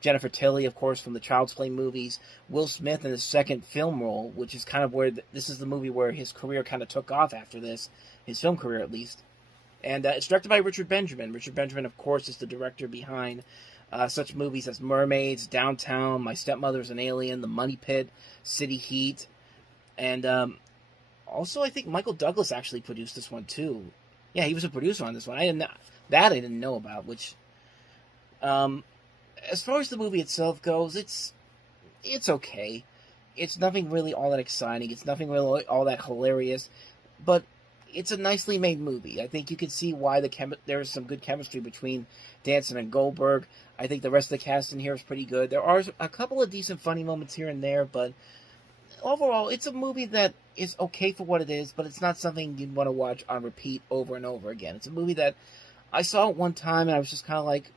Jennifer Tilly, of course, from the Child's Play movies. Will Smith in his second film role, which is kind of where this is the movie where his career kind of took off after this, his film career at least. And it's directed by Richard Benjamin. Richard Benjamin, of course, is the director behind such movies as Mermaids, Downtown, My Stepmother's an Alien, The Money Pit, City Heat, and also I think Michael Douglas actually produced this one too. Yeah, he was a producer on this one. I didn't know about. Which, as far as the movie itself goes, it's okay. It's nothing really all that exciting. It's nothing really all that hilarious, but it's a nicely made movie. I think you can see why there's some good chemistry between Danson and Goldberg. I think the rest of the cast in here is pretty good. There are a couple of decent funny moments here and there, but overall, it's a movie that is okay for what it is, but it's not something you'd want to watch on repeat over and over again. It's a movie that I saw it one time, and I was just kind of like,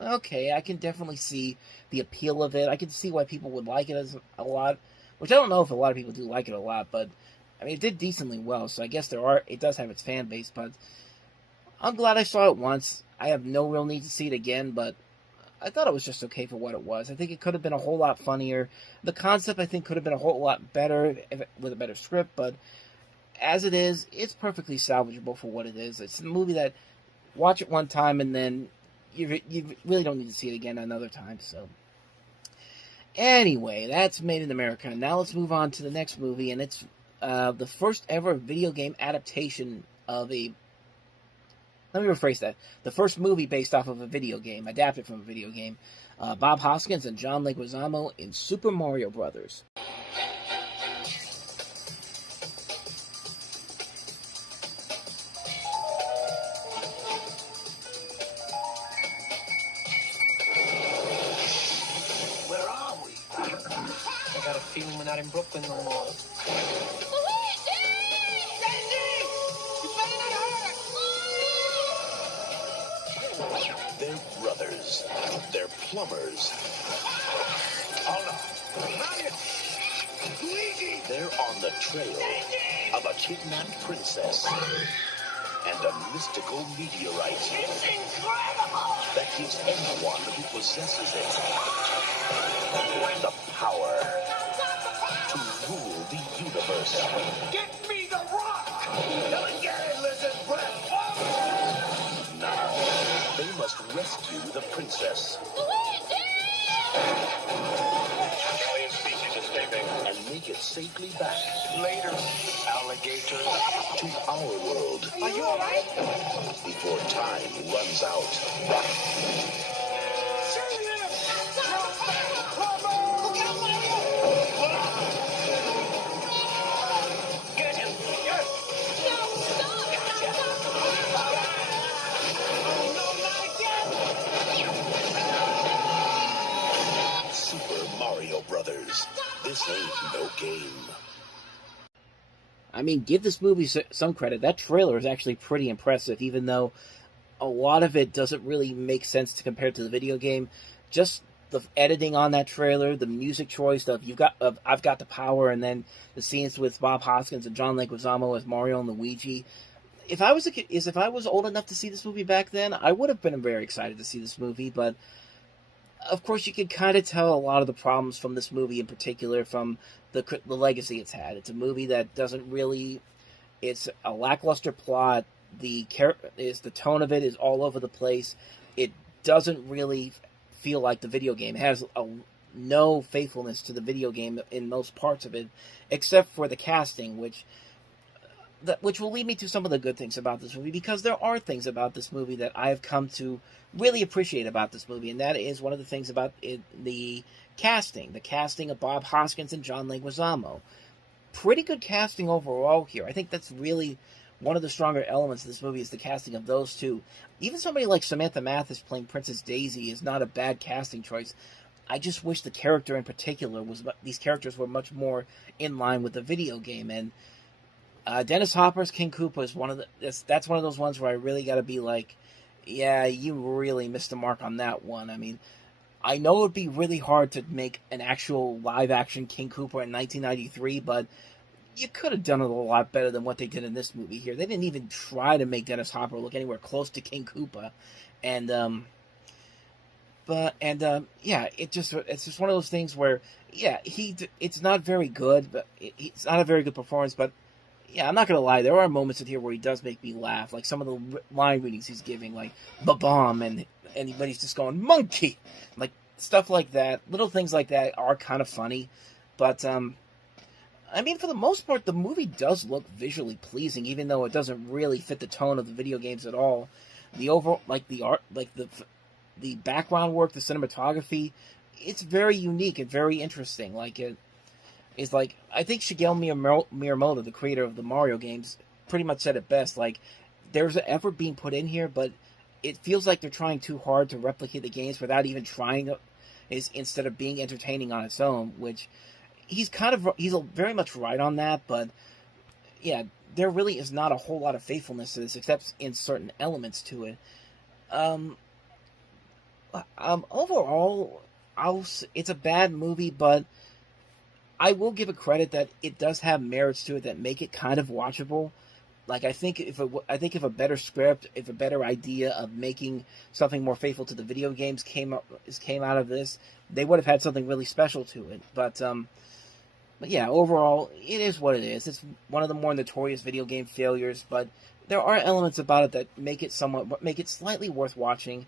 okay, I can definitely see the appeal of it. I can see why people would like it a lot, which I don't know if a lot of people do like it a lot, but I mean, it did decently well, so I guess it does have its fan base, but I'm glad I saw it once. I have no real need to see it again, but I thought it was just okay for what it was. I think it could have been a whole lot funnier. The concept, I think, could have been a whole lot better with a better script, but as it is, it's perfectly salvageable for what it is. It's a movie that, watch it one time, and then you really don't need to see it again another time, so. Anyway, that's Made in America. Now let's move on to the next movie, and it's the first ever video game adaptation of a... Let me rephrase that. The first movie based off of a video game, adapted from a video game. Bob Hoskins and John Leguizamo in Super Mario Brothers. Where are we? I got a feeling we're not in Brooklyn no more. They're brothers. They're plumbers. Oh no. Luigi! They're on the trail of a kidnapped princess and a mystical meteorite. It's incredible! That gives anyone who possesses it the power to rule the universe. Get me the rock! Don't get it, lizard breath! Now, they must rescue the princess. And make it safely back. Later, alligator. To our world. Are you alright? Before time runs out. Get him! Yes! Super Mario Brothers. This ain't no game. I mean, give this movie some credit. That trailer is actually pretty impressive, even though a lot of it doesn't really make sense to compare to the video game. Just the editing on that trailer, the music choice of I've Got the Power, and then the scenes with Bob Hoskins and John Leguizamo as Mario and Luigi. If I was old enough to see this movie back then, I would have been very excited to see this movie, but of course you could kind of tell a lot of the problems from this movie in particular from the legacy it's had. It's a movie that doesn't really, it's a lackluster plot, the tone of it is all over the place, it doesn't really feel like the video game, it has no faithfulness to the video game in most parts of it, except for the casting, which will lead me to some of the good things about this movie, because there are things about this movie that I have come to really appreciate about this movie, and that is one of the things about the casting of Bob Hoskins and John Leguizamo. Pretty good casting overall here. I think that's really one of the stronger elements of this movie is the casting of those two. Even somebody like Samantha Mathis playing Princess Daisy is not a bad casting choice. I just wish the character in particular these characters were much more in line with the video game, and Dennis Hopper's King Koopa is that's one of those ones where I really got to be like, yeah, you really missed the mark on that one. I mean, I know it would be really hard to make an actual live-action King Koopa in 1993, but you could have done it a lot better than what they did in this movie here. They didn't even try to make Dennis Hopper look anywhere close to King Koopa, and yeah, it's just one of those things where, yeah, it's not very good, but it's not a very good performance, but yeah, I'm not gonna lie, there are moments in here where he does make me laugh, like some of the line readings he's giving, like "ba-bomb," and when he's just going "monkey," like stuff like that. Little things like that are kind of funny, but I mean, for the most part, the movie does look visually pleasing, even though it doesn't really fit the tone of the video games at all. The overall, like the art, like the background work, the cinematography, it's very unique and very interesting. Like it's like, I think Shigeru Miyamoto, the creator of the Mario games, pretty much said it best. Like, there's an effort being put in here, but it feels like they're trying too hard to replicate the games without even trying instead of being entertaining on its own, which he's very much right on that, but yeah, there really is not a whole lot of faithfulness to this, except in certain elements to it. Overall, it's a bad movie, but I will give it credit that it does have merits to it that make it kind of watchable. Like, I think if a better script, if a better idea of making something more faithful to the video games came out of this, they would have had something really special to it. But yeah, overall, it is what it is. It's one of the more notorious video game failures, but there are elements about it that make it slightly worth watching.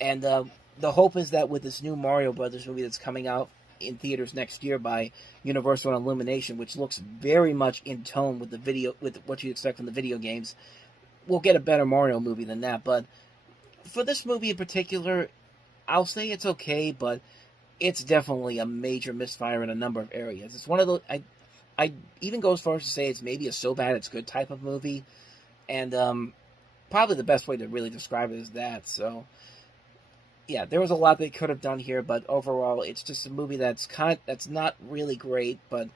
And the hope is that with this new Mario Brothers movie that's coming out in theaters next year by Universal and Illumination, which looks very much in tone with with what you expect from the video games, we'll get a better Mario movie than that. But for this movie in particular, I'll say it's okay, but it's definitely a major misfire in a number of areas. It's one of those, I even go as far as to say it's maybe a so bad it's good type of movie, and probably the best way to really describe it is that. So yeah, there was a lot they could have done here, but overall, it's just a movie that's not really great, but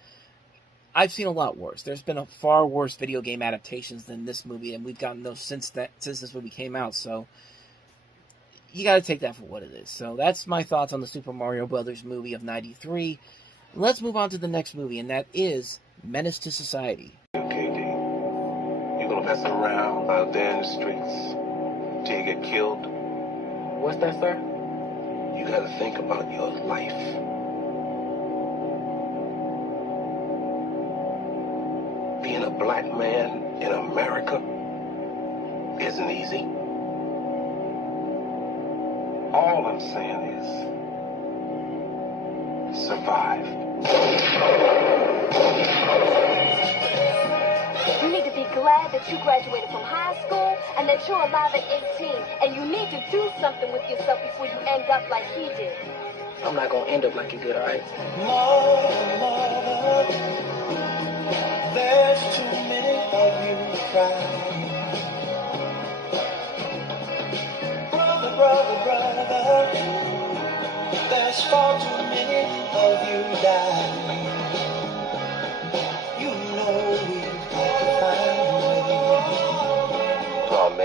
I've seen a lot worse. There's been a far worse video game adaptations than this movie, and we've gotten those since this movie came out, so you gotta take that for what it is. So that's my thoughts on the Super Mario Brothers movie of '93. Let's move on to the next movie, and that is Menace to Society. KD, you're gonna mess around out there in the streets till you get killed. What's that, sir? You gotta think about your life. Being a black man in America isn't easy. All I'm saying is, survive. You need to be glad that you graduated from high school and that you're alive at 18. And you need to do something with yourself before you end up like he did. I'm not gonna end up like you did, all right? Mother, there's too many of you crying. Brother, there's far too many of you dying.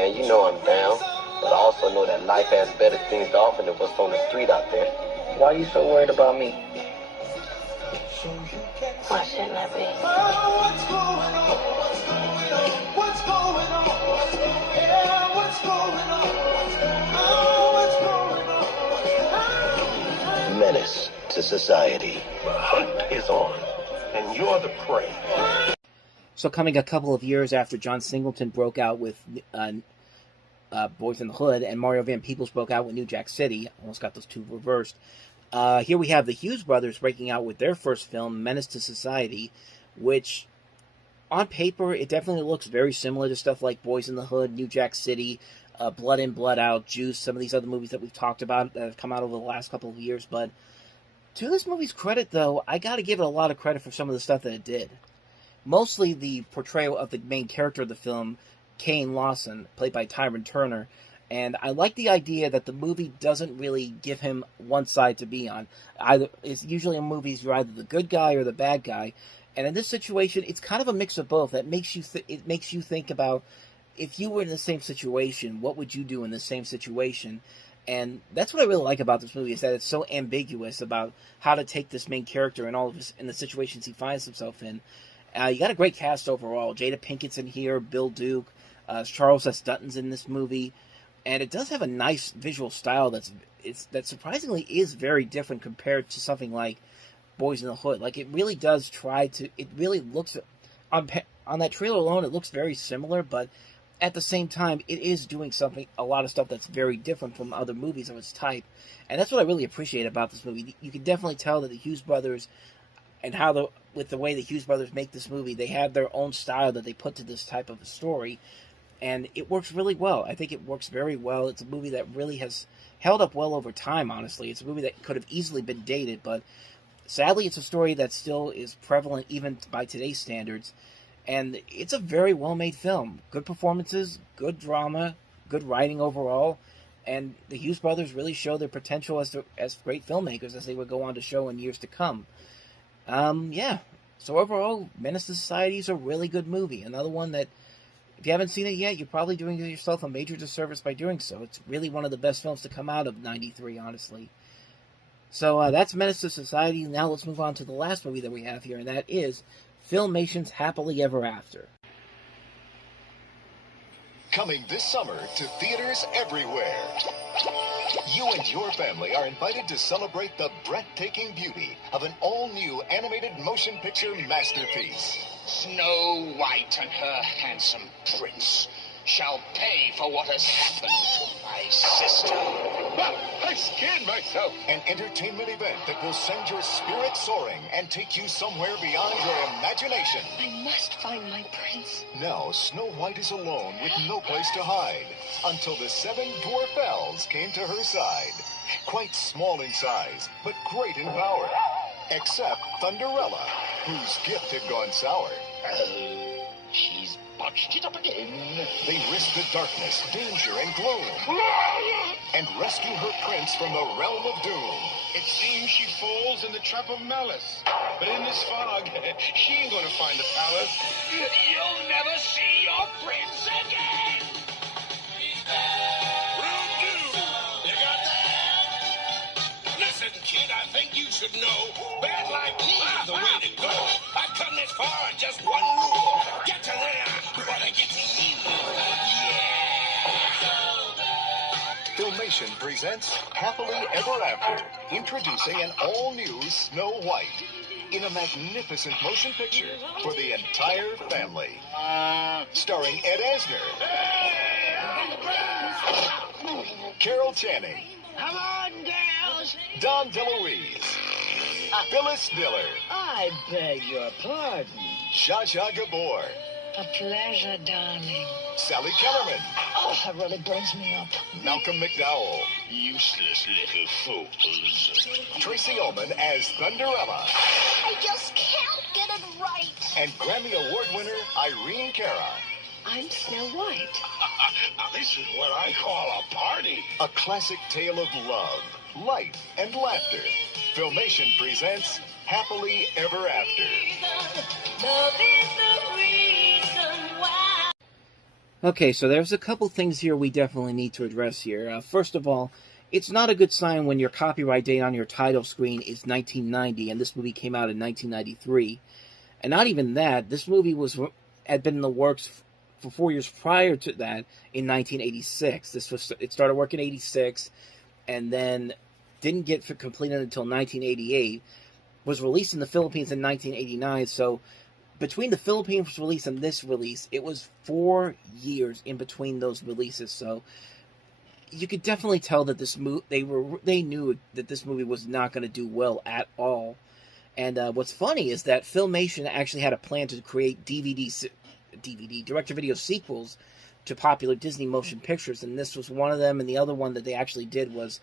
man, you know I'm down. But I also know that life has better things to offer than what's on the street out there. Why are you so worried about me? Why shouldn't I be? What's going on? Yeah, what's going on? What's going on? Menace to society. The hunt is on, and you're the prey. So coming a couple of years after John Singleton broke out with Boys in the Hood, and Mario Van Peebles broke out with New Jack City, almost got those two reversed. Here we have the Hughes brothers breaking out with their first film, Menace to Society, which, on paper, it definitely looks very similar to stuff like Boys in the Hood, New Jack City, Blood In, Blood Out, Juice, some of these other movies that we've talked about that have come out over the last couple of years. But to this movie's credit, though, I got to give it a lot of credit for some of the stuff that it did. Mostly the portrayal of the main character of the film, Kane Lawson, played by Tyron Turner. And I like the idea that the movie doesn't really give him one side to be on. It's usually in movies you're either the good guy or the bad guy. And in this situation, it's kind of a mix of both. That makes you it makes you think about, if you were in the same situation, what would you do in the same situation? And that's what I really like about this movie, is that it's so ambiguous about how to take this main character and all of his, in the situations he finds himself in. You got a great cast overall. Jada Pinkett's in here, Bill Duke, Charles S. Dutton's in this movie. And it does have a nice visual style that surprisingly is very different compared to something like Boys in the Hood. Like, it really does try to, it really looks, on that trailer alone, it looks very similar, but at the same time, it is doing a lot of stuff that's very different from other movies of its type. And that's what I really appreciate about this movie. You can definitely tell that the Hughes brothers, and with the way the Hughes brothers make this movie, they have their own style that they put to this type of a story. And it works really well. I think it works very well. It's a movie that really has held up well over time, honestly. It's a movie that could have easily been dated, but sadly it's a story that still is prevalent even by today's standards. And it's a very well-made film. Good performances, good drama, good writing overall. And the Hughes brothers really show their potential as great filmmakers, as they would go on to show in years to come. Yeah. So overall, Menace to Society is a really good movie. Another one that, if you haven't seen it yet, you're probably doing yourself a major disservice by doing so. It's really one of the best films to come out of '93, honestly. So that's Menace to Society. Now let's move on to the last movie that we have here, and that is Filmation's Happily Ever After. Coming this summer to theaters everywhere. You and your family are invited to celebrate the breathtaking beauty of an all-new animated motion picture masterpiece. Snow White and her handsome prince shall pay for what has happened to my sister. I scared myself. An entertainment event that will send your spirit soaring and take you somewhere beyond your imagination. I must find my prince. Now, Snow White is alone with no place to hide until the 7 dwarf elves came to her side. Quite small in size, but great in power. Except Thunderella, whose gift had gone sour. She's botched it up again. They risk the darkness, danger, and gloom, and rescue her prince from the realm of doom. It seems she falls in the trap of malice. But in this fog, she ain't gonna find the palace. You'll never see your prince again! You got that? Listen, kid, I think you should know. Bad like me is the way to go. I've come this far on just one rule. Get to there before they get to you. Filmation presents Happily Ever After, introducing an all-new Snow White in a magnificent motion picture for the entire family. Starring Ed Asner, Carol Channing, Come on, girls. Don DeLuise, Phyllis Diller, I beg your pardon. Zsa Zsa Gabor, A pleasure, darling. Sally Kellerman, Oh, that really burns me up. Malcolm McDowell, Useless little fools. Tracy Ullman as Thunderella, I just can't get it right. and Grammy Award winner Irene Cara. I'm Snow White. Now, this is what I call a party. A classic tale of love, life, and laughter. Filmation presents Happily Ever After. Love is the reason why. Okay, so there's a couple things here we definitely need to address here. First of all, it's not a good sign when your copyright date on your title screen is 1990, and this movie came out in 1993. And not even that, this movie had been in the works for 4 years prior to that in 1986. It started work in 86, and then didn't get completed until 1988. Was released in the Philippines in 1989, so between the Philippines release and this release, it was 4 years in between those releases. So you could definitely tell that they knew that this movie was not going to do well at all. And what's funny is that Filmation actually had a plan to create DVD direct-to-video sequels to popular Disney motion pictures, and this was one of them. And the other one that they actually did was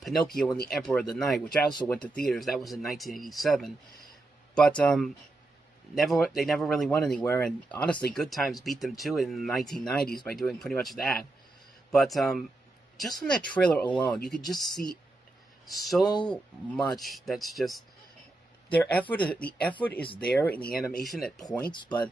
Pinocchio and the Emperor of the Night, which also went to theaters. That was in 1987. But they never really went anywhere, and honestly, Good Times beat them to it in the 1990s by doing pretty much that. But just from that trailer alone, you could just see so much that's just their effort. The effort is there in the animation at points, but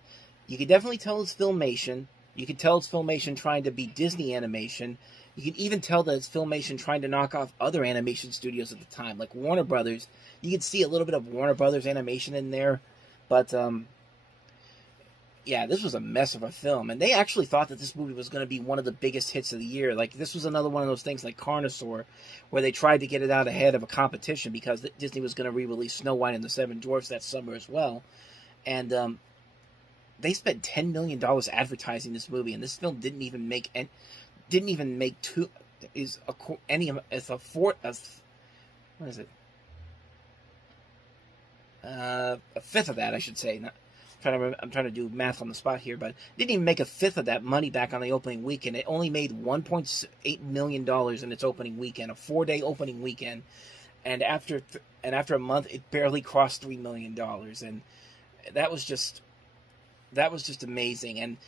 you could definitely tell it's Filmation. You could tell it's Filmation trying to be Disney animation. You can even tell that it's Filmation trying to knock off other animation studios at the time, like Warner Brothers. You could see a little bit of Warner Brothers animation in there. But, yeah, this was a mess of a film. And they actually thought that this movie was going to be one of the biggest hits of the year. Like, this was another one of those things like Carnosaur, where they tried to get it out ahead of a competition because Disney was going to re-release Snow White and the Seven Dwarfs that summer as well. And they spent $10 million advertising this movie, and this film didn't even make a fifth of that, I should say. I'm trying to do math on the spot here, but it didn't even make a fifth of that money back on the opening weekend. It only made $1.8 million in its opening weekend, a 4-day opening weekend, and after a month, it barely crossed $3 million, and that was just amazing.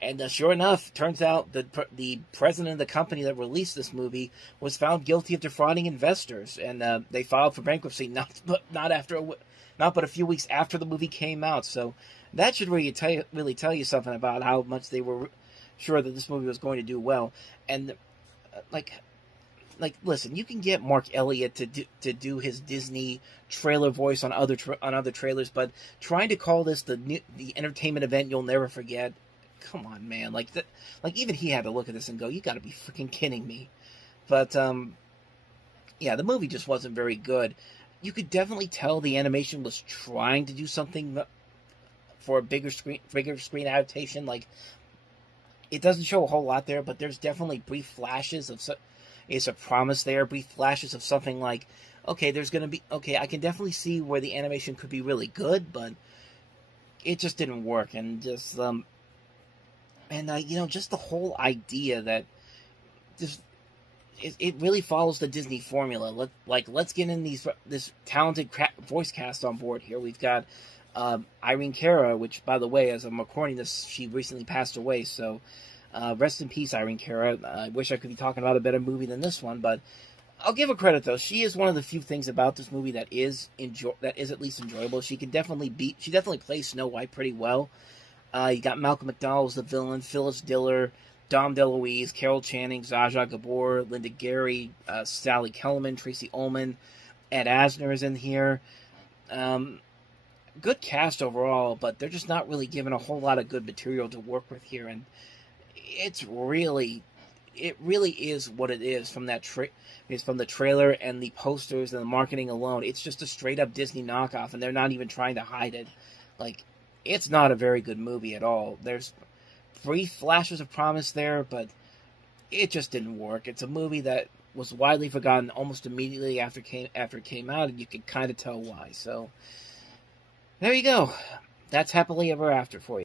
And sure enough, turns out that the president of the company that released this movie was found guilty of defrauding investors, and they filed for bankruptcy not but a few weeks after the movie came out. So that should really tell you something about how much they were sure that this movie was going to do well. And listen, you can get Mark Elliott to do his Disney trailer voice on other trailers, but trying to call this the entertainment event you'll never forget. Come on, man. Like even he had to look at this and go, you got to be freaking kidding me. But yeah, the movie just wasn't very good. You could definitely tell the animation was trying to do something for a bigger screen adaptation. Like, it doesn't show a whole lot there, but there's definitely brief flashes of it's a promise there, brief flashes of something like, okay, I can definitely see where the animation could be really good, but it just didn't work. And just just the whole idea that it really follows the Disney formula. Let's get in this talented voice cast on board here. We've got Irene Cara, which, by the way, as I'm recording this, she recently passed away. So rest in peace, Irene Cara. I wish I could be talking about a better movie than this one, but I'll give her credit though. She is one of the few things about this movie that is at least enjoyable. She definitely plays Snow White pretty well. You got Malcolm McDowell as the villain, Phyllis Diller, Dom DeLuise, Carol Channing, Zsa Zsa Gabor, Linda Gary, Sally Kellerman, Tracy Ullman, Ed Asner is in here. Good cast overall, but they're just not really given a whole lot of good material to work with here, and it really is what it is from that from the trailer and the posters and the marketing alone. It's just a straight up Disney knockoff, and they're not even trying to hide it. Like, it's not a very good movie at all. There's brief flashes of promise there, but it just didn't work. It's a movie that was widely forgotten almost immediately after it came out, and you can kind of tell why. So there you go. That's Happily Ever After for you.